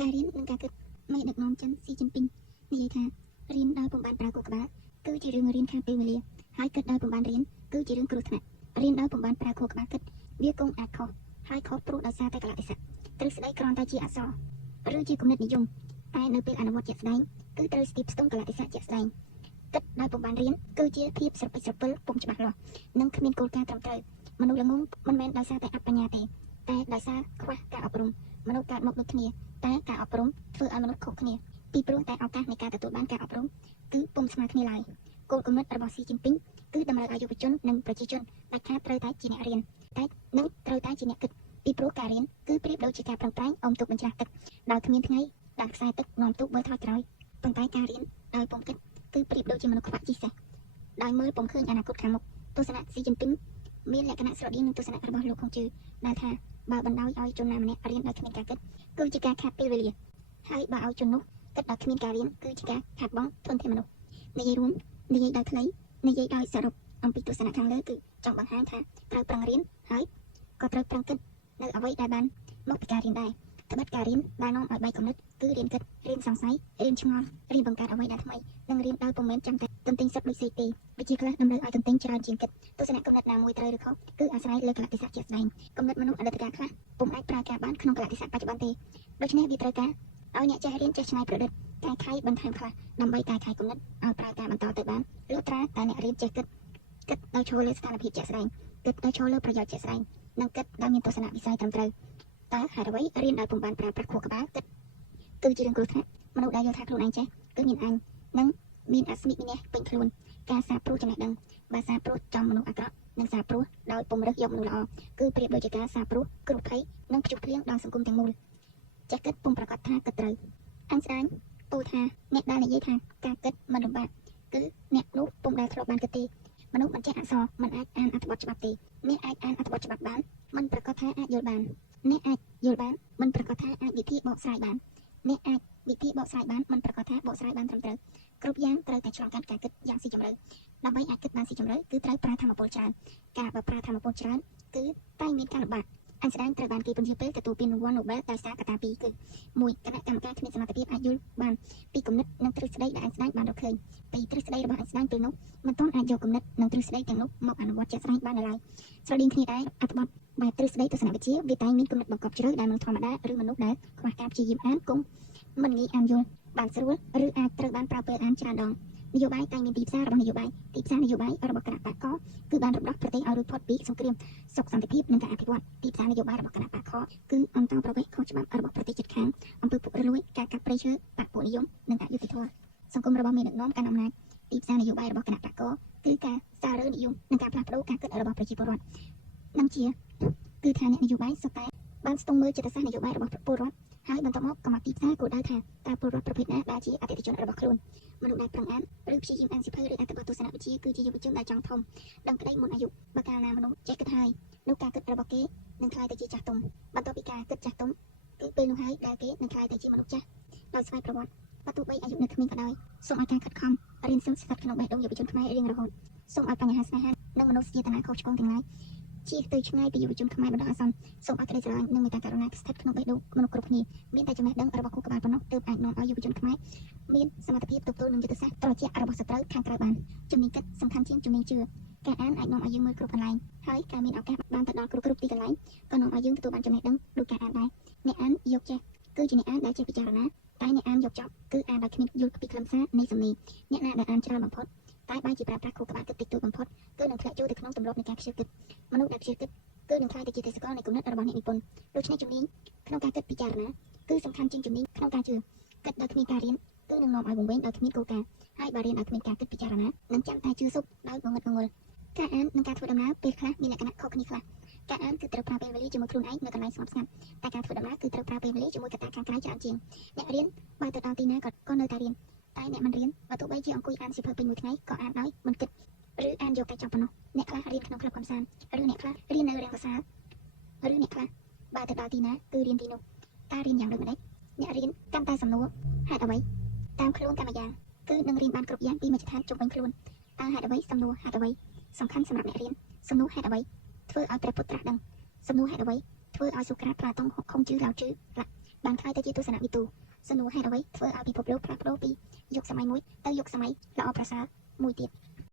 ការរៀននិងការគិតមេដឹកនាំចិនស៊ីជីនពីងនិយាយថារៀនដោយពុំបានប្រើគោលក្បាលគឺជារឿងរៀនខាតពេលវេលាហើយគិតដោយពុំបានរៀនគឺជារឿងគ្រោះថ្នាក់រៀនដោយពុំបានប្រើគោលក្បាលគិតវាគង់អាចខុសហើយខុសព្រោះដោយសារតែកលៈទេសៈទ្រឹស្ដីគ្រាន់តែជាអក្សរឬជាគំនិតនិយមតែនៅពេលអនុវត្តជាក់ស្ដែងគឺត្រូវស្ទាបស្ទង់កលៈទេសៈជាក់ស្ដែងគិតដោយពុំបានរៀនគឺជាភាពស្រពិចស្រពិលពុំច្បាស់លាស់និងគ្មានគោលការណ៍ត្រឹមត្រូវមនុស្សល្ងងមិនមែនដោយសារតែអបញ្ញាទេតែដោយសារខ្វះការអប់រំមនុស្សកើតមកដូចគ្នាតែការអប់រំធ្វើឲ្យមនុស្សខុសគ្នាពីព្រោះតែឱកាសនៃការទទួលបានការអប់រំគឺពុំស្មើគ្នាឡើយគោលគំនិតរបស់ស៊ីជីនពីងគឺតម្រូវឲ្យយុវជននិងប្រជាជនដាច់ខាតត្រូវតែជាអ្នករៀនតែនិងត្រូវតែជាអ្នកគិតពីព្រោះការរៀនគឺប្រៀបដូចជាការប្រឹងប្រែងអុំទូកបញ្ច្រាស់ទឹកដោយគ្មានថ្ងៃដាក់ខ្សែទឹកនាំទូកមើលថយក្រោយប៉ុន្តែការរៀនដោយពុំគិតគឺប្រៀបដូចជាមនុស្សខ្វាក់ជីសេះដោយមើលពុំឃើញអនាគតខាងមុខទស្សនៈស៊ីជីនពីងមានលក្ខណៈស្រដៀងនឹងទស្សនៈរបស់លោកខុងជឺដែលថាបើបណ្ដោយឲ្យជនណាម្នាក់រៀនដោយគ្មានការគិតគឺជាការខាតពេលវេលាហើយបើឲ្យជននោះគិតដោយគ្មានការរៀនគឺជាការខាតបង់ធនធានមនុស្សនិយាយរួមនិយាយដោយខ្លីនិយាយដោយសរុបអំពីទស្សនៈខាងលើគឺចង់បង្ហាញថាត្រូវប្រឹងរៀនហើយក៏ត្រូវប្រឹងគិតនៅអ្វីដែលបានមកពីការរៀនដែរត្បិតការរៀនដែលនាំឲ្យបែកគំនិតគឺរៀនគិតរៀនសង្ស័យរៀនឆ្ងល់រៀនបង្កើតអ្វីដែលថ្មីនិងរៀនដោយពុំមែនចាំតែទន្ទិញសិទ្ធដូចស្អីទេវិជាខ្លះតម្រូវឲ្យទន្ទិញច្រើនជាងគិតទស្សនៈគំនិតណាមួយត្រូវឬខុសគឺអាស្រ័យលើកលៈទេសៈជាក់ស្ដែងគំនិតមនុស្សអតីតកាលខ្លះពុំអាចប្រើការបានក្នុងកលៈទេសៈបច្ចុប្បន្នទេដូច្នេះវាត្រូវការឲ្យអ្នកចេះរៀនចេះច្នៃប្រឌិតកែខៃបន្ថែមខ្លះដើម្បីកែខៃគំនិតឲ្យប្រើការបន្តទៅបានលុះត្រាតែអ្នករៀនចេះគិតដោយឈរលើស្ថានភាពជាក់ស្ដែងគិតដោយឈរលើប្រយោជន៍ជាក់ស្ដែងនិងគិតដោយមានទស្សនៈវិស័យត្រឹមត្រូវតើហេតុអ្វីរៀនដោយពុំបានប្រើប្រាស់ខួរក្បាលគិតគឺជារឿងគ្រោះថ្នាក់មនុស្សដែលយល់ថាខ្លួនឯងចេះគឺមានអញនិងមានអស្មិមានះពេញខ្លួនការសាបព្រោះចំណេះដឹងបើសាបព្រោះចំមនុស្សអាក្រក់និងសាបព្រោះដោយពុំរើសយកមនុស្សល្អគឺប្រៀបដូចជាការសាបព្រោះគ្រោះភ័យនិងព្យុះភ្លៀងដល់សង្គមទាំងមូលចេះគិតពុំប្រកាសថាគិតត្រូវអញស្ដាយពោលថាអ្នកដែលនិយាយថាការគិតមិនលំបាកគឺអ្នកនោះពុំដែលធ្លាប់បានគិតទេមនុស្សមិនចេះអក្សរមិនអាចអានអត្ថបទច្បាប់ទេអ្នកអាចអានអត្ថបទច្បាប់បានមិនប្រកាសថាអាចយល់បានអ្នកអាចយល់បានមិនប្រកាសថាអាចវិធីបកស្រាយបានអ្នកអាចវិធីបកស្រាយបានមិនប្រកាសថាបកស្រាយបានត្រឹមត្រូវគ្រប់យ៉ាងត្រូវតែឆ្លងកាត់ការគិតយ៉ាងស៊ីជម្រៅដើម្បីអាចគិតបានស៊ីជម្រៅគឺត្រូវប្រើធម៌ពលច្រើនការបើប្រើធម៌ពលច្រើនគឺតែមានការលំបាកអញស្ដាយត្រូវបានគេពន្យាពេលទទួលពានរង្វាន់ Nobel ដោយសារកត្តាពីរគឺ1គណៈកម្មការគ្មានសមត្ថភាពអាចយល់បានពីគំនិតនិងទ្រឹស្ដីដែលអញស្ដាយបានរកឃើញពីទ្រឹស្ដីរបស់អញស្ដាយពេលនោះមិនទាន់អាចយកគំនិតនិងទ្រឹស្ដីទាំងនោះមកអនុវត្តជាក់ស្ដែងបានឡើយស្រដៀងគ្នាដែរអត្ថបទបែបទ្រឹស្ដីទស្សនវិជ្ជាវាតែងមានគំនិតបង្កប់ជ្រៅដែលមនុស្សធម្មតាឬមនុស្សដែលខ្វះការព្យាយាមអានគង់មិនងាយអានយល់បានស្រួលឬអាចត្រូវបានប្រើពេលអានច្រើនដងនយោបាយតែងមានទីផ្សាររបស់នយោបាយទីផ្សារនយោបាយរបស់គណៈបកកគឺបានរំដោះប្រទេសឲ្យរួចផុតពីសង្គ្រាមសុខសន្តិភាពនិងការអភិវឌ្ឍទីផ្សារនយោបាយរបស់គណៈបកខគឺអង្គប្រវេសខុសច្បាប់របស់ប្រទេសជិតខាងអំពើពុករលួយការកាប់ព្រៃឈើបកពួកនិយមនិងអយុត្តិធម៌សង្គមរបស់មេដឹកនាំកាន់អំណាចទីផ្សារនយោបាយរបស់គណៈបកកគឺការសាររើនិយមនិងការផ្លាស់ប្ដូរការគិតរបស់ប្រជាពលរដ្ឋនឹងជាគឺថាអ្នកនយោបាយសុទ្ធតែបានស្ទង់មើលចិត្តសាស្ត្រនយោបាយរបស់ពលរដ្ឋហើយបន្តមកក៏មកទីផ្សារគោលដៅថាតើពលរដ្ឋប្រភេទណាដែលជាអតិថិជនរបស់ខ្លួនមនុស្សដែលប្រឹងអានឬព្យាយាមអានសៀវភៅឬអត្ថបទទស្សនវិជ្ជាគឺជាយុវជនដែលចង់ធំដឹងក្តីមុនអាយុបើកាលណាមនុស្សចេះគិតហើយនោះការគិតរបស់គេនឹងក្លាយទៅជាចាស់ទុំបន្ទាប់ពីការគិតចាស់ទុំគឺពេលនោះហើយដែលគេនឹងក្លាយទៅជាមនុស្សចាស់ដោយស្វ័យប្រវត្តិបើទោះបីអាយុនៅក្មេងក៏ដោយសូមឲ្យការខិតខំរៀនសូត្រស្ថិតក្នុងបេះដូងយុវជនខ្មែររៀងរហូតសូមឲ្យបញ្ហាស្នេហានិងមនោសញ្ចេតនាខុសឆ្គងទាំងឡាយជៀសទៅឆ្ងាយពីយុវជនខ្មែរបណ្ដោះអាសន្នសូមឲ្យក្តីស្រឡាញ់និងមេត្តាករុណាស្ថិតក្នុងបេះដូងមនុស្សគ្រប់គ្នាមានតែចំណេះដឹងរបស់គូក្បាលប៉ុណ្ណោះទើបអាចនាំឲ្យយុវជនខ្មែរមានសមត្ថភាពទប់ទល់នឹងយុទ្ធសាស្ត្រត្រជាក់របស់សត្រូវខាងក្រៅបានជំនាញគិតសំខាន់ជាងជំនាញជឿការអានអាចនាំឲ្យយើងមើលគ្រប់កន្លែងហើយការមានឱកាសបានទៅដល់គ្រប់ទីកន្លែងក៏នាំឲ្យយើងទទួលបានចំណេះដឹងដូចការអានដែរអ្នកអានយកចេះគឺជាអ្នកអានដែលចេះពិចារណាតែអ្នកអានយកចប់គឺអានដោយគ្មានយល់ពីខ្លឹមសារនៃសំណេរអ្នកណាដែលអានច្រើនបំផុតតែបែរជាប្រើប្រាស់ខួរក្បាលគិតតិចតួចបំផុតគឺនឹងធ្លាក់ចូលទៅក្នុងទម្លាប់នៃការខ្ជិលគិតមនុស្សដែលខ្ជិលគិតគឺនឹងខ្លាយទៅជាទេសកលនៃគំនិតរបស់អ្នកនិពន្ធដូច្នេះជំនាញក្នុងការគិតពិចារណាគឺសំខាន់ជាងជំនាញក្នុងការជឿគិតដោយគ្មានការរៀនគឺនឹងនាំឲ្យវង្វេងដោយគ្មានគោលការណ៍ហើយបើរៀនដោយគ្មានការគិតពិចារណានឹងចាំតែជឿសុបដោយងងឹតងងល់ការអាននិងការធ្វើដំណើរពេលខ្លះមានលក្ខណៈខុសគ្នាខ្លះការអានគឺត្រូវប្រើពេលវេលាជាមួយខ្លួនឯងនៅកន្លែងស្ងប់ស្ងាត់តែការធ្វើដំណើរគឺត្រូវប្រើពេលវេលាជាមួយកត្តាខាងក្រៅច្រើនជាងអ្នករៀនបើទៅដល់ទីណាក៏នៅតែរៀនតែអ្នកមិនរៀនបើទោះបីជាអង្គុយអានសៀវភៅពេញមួយថ្ងៃក៏អានដោយមិនគិតឬអានយកតែចប់ប៉ុណ្ណោះអ្នកខ្លះរៀនក្នុងក្លឹបកំសាន្តឬអ្នកខ្លះរៀននៅរាំងភាសាឬអ្នកខ្លះបើទៅដល់ទីណាគឺរៀនទីនោះតើរៀនយ៉ាងដូចម្តេចអ្នករៀនកាន់តែសំណួរហេតុអ្វីតាមខ្លួនតែម្យ៉ាងគឺនឹងរៀនបានគ្រប់យ៉ាងពីមជ្ឈដ្ឋានជុំវិញខ្លួនតើហេតុអ្វីសំណួរហេតុអ្វីសំខាន់សម្រាប់អ្នករៀនសំណួរហេតុអ្វីធ្វើឲ្យព្រះពុទ្ធត្រាស់ដឹងសំណួរហេតុអ្វីធ្វើឲ្យសូក្រាត ប្លាតុង ខុងជឺ ឡាវជឺ បានខ្លាយទៅជាទស្សនវិទូសំណួរហេតុអ្វីធ្វើឲ្យពិភពលោកផ្លាស់ប្ដូរពីយុគសម័យមួយទៅយុគសម័យល្អប្រសើរមួយទៀត